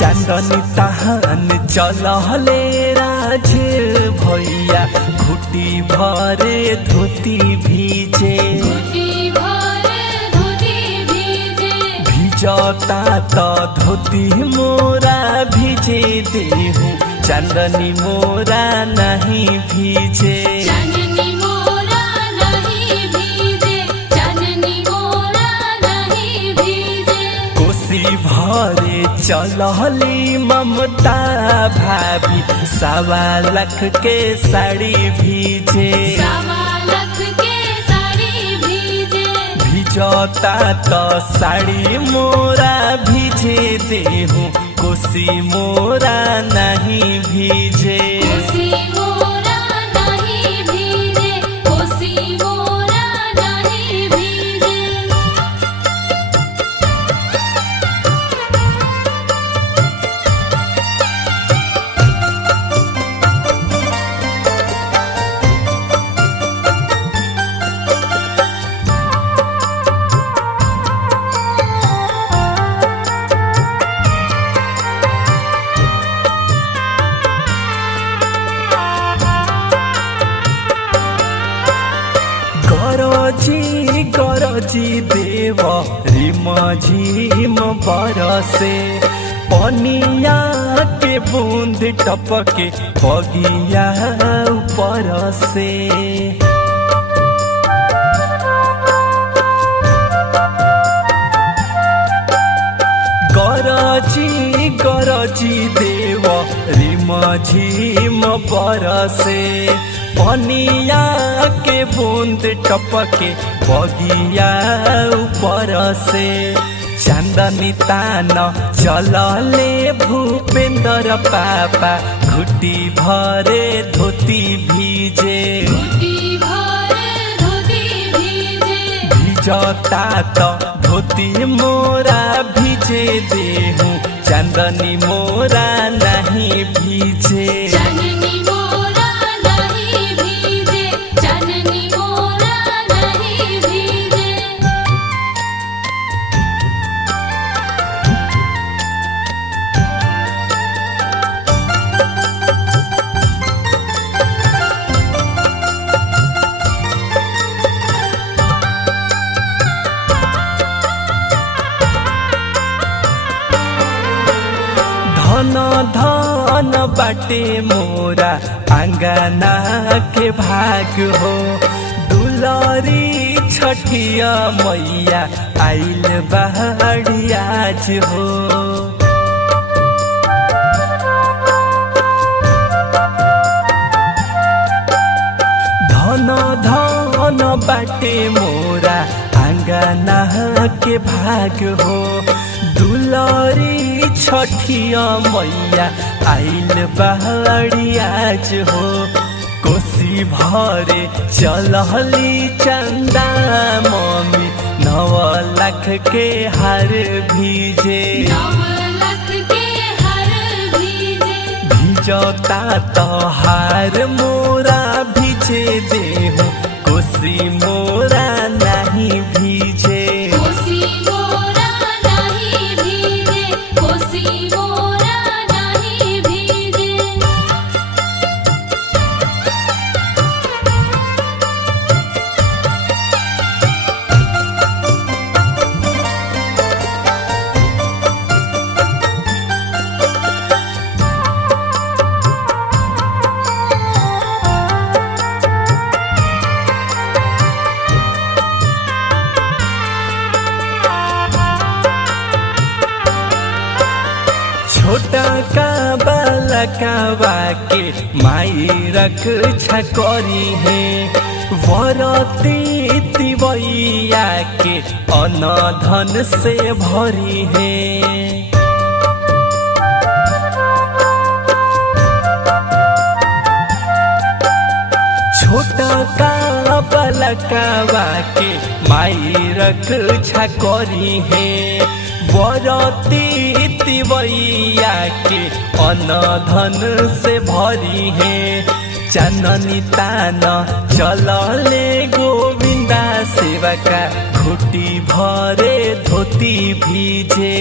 चांदनी तहन चलहले राज भैया घुटी भरे धोती भीजे भिजता त धोती मोरा भिजे देहु चांदनी मोरा नहीं भीजे कोसी भरे चलहली ममता भाभी 1.25 लाख के साड़ी भीजे भिजता त साड़ी मोरा भिजे देहु कोसी मोरा नहीं भीजे गरजी देव रिम झिम बरसे पनिया के बूंद टपके बगिया ऊपर से गरजी देव रिम झिम बरसे पनिया के बूंद टपके बगिया ऊपर से चांदनी तान चलले भूपेंद्र पापा घुटी भरे धोती भीजे भिजता त धोती मोरा भिजे देहु चांदनी मोरा नहीं भीजे धन बाटे मोरा आंगना के भाग हो दुलारी छठिया मैया आइल बाड़ी आज हो धन बाटे मोरा आंगना के भाग हो दुलारी छठिया मैया आइल बाड़ी आज हो कोसी भरे चलहली चंदा मम्मी 9 लाख के हार भीजे भिजता त हार मोरा भिजे देहु कोसी मोरा नहीं भीजे छोटा का बालकावा के माई रक्षा करी है वरती तिवैया के अन्न धन से भरी है छोटा का बालकावा के माई रक्षा करी है वरती तिवैया के अन्न धन से भरी है चाननी तान चलले गोविंदा सेवा का घुटी भरे धोती भीजे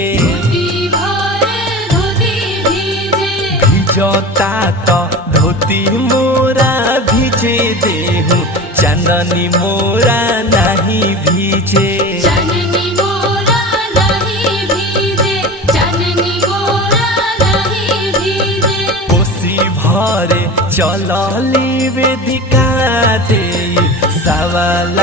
बरसता तो धोती मोरा भिजे देहु चननी मोरा नहीं भीजे चननी मोरा नहीं भीजे चननी मोरा नहीं भीजे कोसी भरे चलली वेदिका दे सवाल